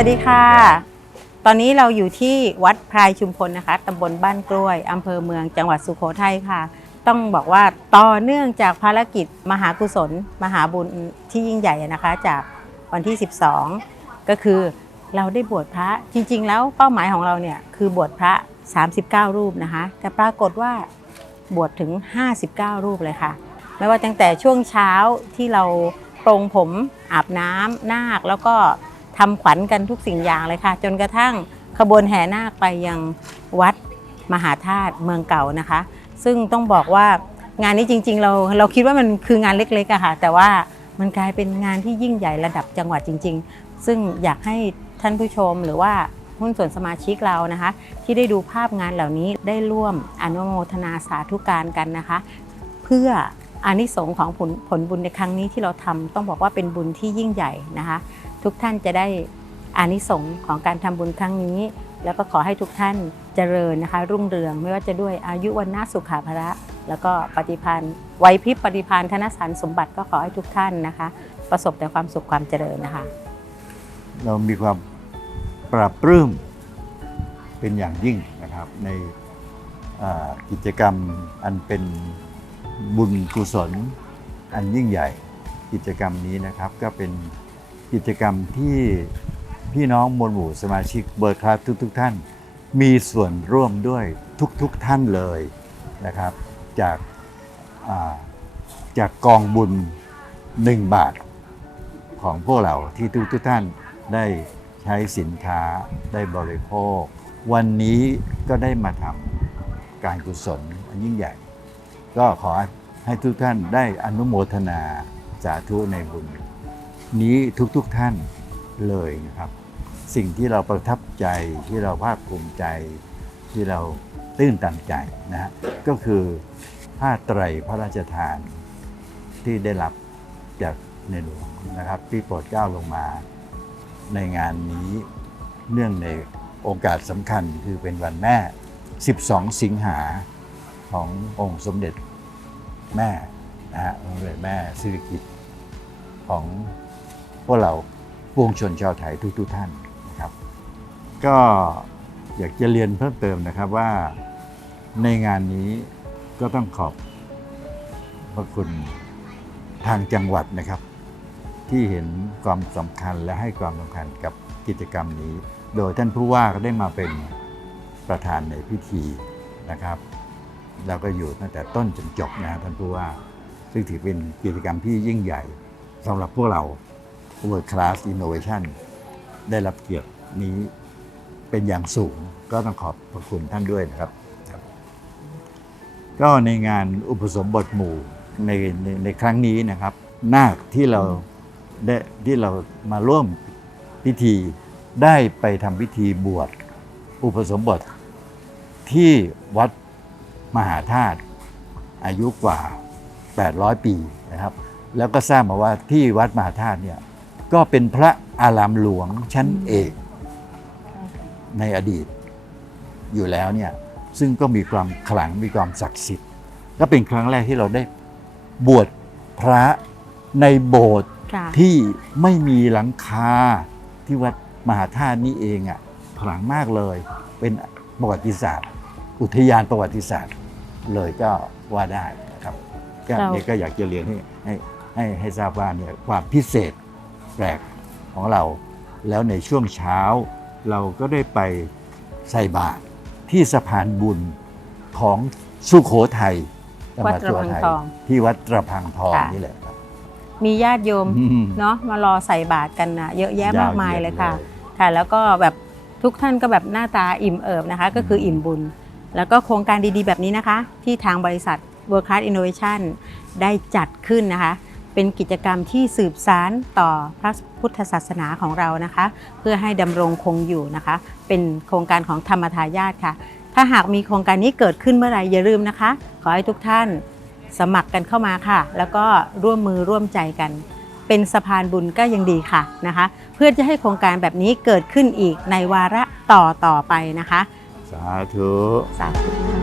วัสดีค่ะ ตอนนี้เราอยู่ที่วัดพรายชุมพลนะคะตำบลบ้านกล้วยอำเภอเมืองจังหวัดสุโขทัยค่ะ ต้องบอกว่าต่อเนื่องจากภารกิจมหากุศล มหาบุญที่ยิ่งใหญ่นะคะ จากวันที่ 12 ก็คือเราได้บวชพระจริง ๆ แล้วเป้าหมายของเราเนี่ยคือบวชพระ 39 รูปนะคะ แต่ปรากฏว่าบวชถึง 59 รูปเลยค่ะ ไม่ว่าตั้งแต่ช่วงเช้าที่เราปรงผมอาบน้ำนาคแล้วก็ ทำขวัญกันทุกสิ่งอย่างเลยค่ะ จนกระทั่งขบวนแห่นาคไปยังวัดมหาธาตุเมืองเก่านะคะ ซึ่งต้องบอกว่างานนี้จริง ๆ เราเราคิดว่ามันคืองานเล็กๆอะค่ะ แต่ว่ามันกลายเป็นงานที่ยิ่งใหญ่ระดับจังหวัดจริง ๆ ซึ่งอยากให้ท่านผู้ชมหรือว่าหุ้นส่วนสมาชิกเรานะคะ ที่ได้ดูภาพงานเหล่านี้ได้ร่วมอนุโมทนาสาธุการกันนะคะ เพื่ออานิสงส์ของผลผลบุญในครั้งนี้ที่เราทำต้องบอกว่าเป็นบุญที่ยิ่งใหญ่นะคะ ทุกท่านจะได้อานิสงส์ของการทำบุญครั้งนี้ แล้วก็ขอให้ทุกท่านเจริญนะคะ รุ่งเรืองไม่ว่าจะด้วยอายุวันนาสุขาภระ แล้วก็ปฏิพันธ์ไวยพริบปฏิพันธ์ธนสารสมบัติก็ขอให้ทุกท่านนะคะ ประสบแต่ความสุขความเจริญนะคะ เรามีความปรับปลื้มเป็นอย่างยิ่งนะครับในกิจกรรมอันเป็นบุญกุศลอันยิ่งใหญ่กิจกรรมนี้นะครับก็เป็น กิจกรรมที่พี่น้องมวลหมู่สมาชิกเบิร์ดคลาสทุกๆทท่าน มีส่วนร่วมด้วยทุกๆทท่านเลยนะครับ จากาจากกองบุญ 1 บาทของพวกเราที่ทุกทุกท่านได้ใช้สินค้าได้บริโภค วันนี้ก็ได้มาทำการกุศลอันยิ่งใหญ่ ก็ขอให้ทุกท่านได้อนุโมทนาสาธุในบุญ นี้ทุกๆทท่านเลยนะครับ สิ่งที่เราประทับใจที่เราภาคภูมิใจที่เราตื้นตันใจนะฮะก็คือผ้าไตรพระราชทานที่ได้รับจากในหลวงนะครับที่โปรดเกล้าลงมาในงานนี้เนื่องในโอกาสสำคัญคือเป็นวันแม่ 12 สิงหาขององค์สมเด็จแม่นะฮะองค์สมเด็จแม่สิริกิติ์ของ พวกเราปวงชนชาวไทยทุกๆท่านนะครับ ก็อยากจะเรียนเพิ่มเติมนะครับว่าในงานนี้ก็ต้องขอบพระคุณทางจังหวัดนะครับ ที่เห็นความสำคัญและให้ความสำคัญกับกิจกรรมนี้ โดยท่านผู้ว่าก็ได้มาเป็นประธานในพิธีนะครับแล้วก็อยู่ตั้งแต่ต้นจนจบนะท่านผู้ว่า ซึ่งถือเป็นกิจกรรมที่ยิ่งใหญ่สำหรับพวกเรา World Class Innovation ได้รับเกียรตินี้เป็นอย่างสูงก็ต้องขอบพระคุณท่านด้วยนะครับ ก็ในงานอุปสมบทหมู่ในในในครั้งนี้นะครับ นาคที่เราได้ที่เรามาร่วมพิธีได้ไปทำพิธีบวชอุปสมบทที่วัดมหาธาตุอายุกว่า 800 ปีนะครับ แล้วก็ทราบมาว่าที่วัดมหาธาตุเนี่ย ก็เป็นพระอารามหลวงชั้นเอกในอดีตอยู่แล้วเนี่ยซึ่งก็มีความขลังมีความศักดิ์สิทธิ์ก็เป็นครั้งแรกที่เราได้บวชพระในโบสถ์ค่ะที่ไม่มีหลังคาที่วัดมหาธาตุนี่เองอะขลังมากเลยเป็นประวัติศาสตร์ อุทยานประวัติศาสตร์ เลยก็ว่าได้นะครับก็เราเนี่ยก็อยากจะเรียนให้ให้ให้ให้ทราบว่าเนี่ยความพิเศษแปลกของเรา แล้วในช่วงเช้า เราก็ได้ไปใส่บาตรที่สะพานบุญของสุโขทัยจังหวัดตระสุโขพังทัยทองที่วัดตระพังทองค่ะนี่แหละครับ มีญาติโยมอืมเนาะมารอใส่บาตรกันนะเยอะแยะมากมายเลยค่ะวหนค่ะ แล้วก็แบบทุกท่านก็แบบหน้าตาอิ่มเอิบนะคะ ก็คืออิ่มบุญ แล้วก็โครงการดีๆแบบนี้นะคะ ที่ทางบริษัท World Class Innovation ได้จัดขึ้นนะคะ เป็นกิจกรรมที่สืบสารต่อพระพุทธศาสนาของเรานะคะ เพื่อให้ดำรงคงอยู่นะคะ เป็นโครงการของธรรมทายาทค่ะ ถ้าหากมีโครงการนี้เกิดขึ้นเมื่อไหร่อย่าลืมนะคะ ขอให้ทุกท่านสมัครกันเข้ามาค่ะ แล้วก็ร่วมมือร่วมใจกัน เป็นสะพานบุญก็ยังดีค่ะนะคะ เพื่อจะให้โครงการแบบนี้เกิดขึ้นอีกในวาระต่อต่อไปนะคะ สาธุ สาธุค่ะ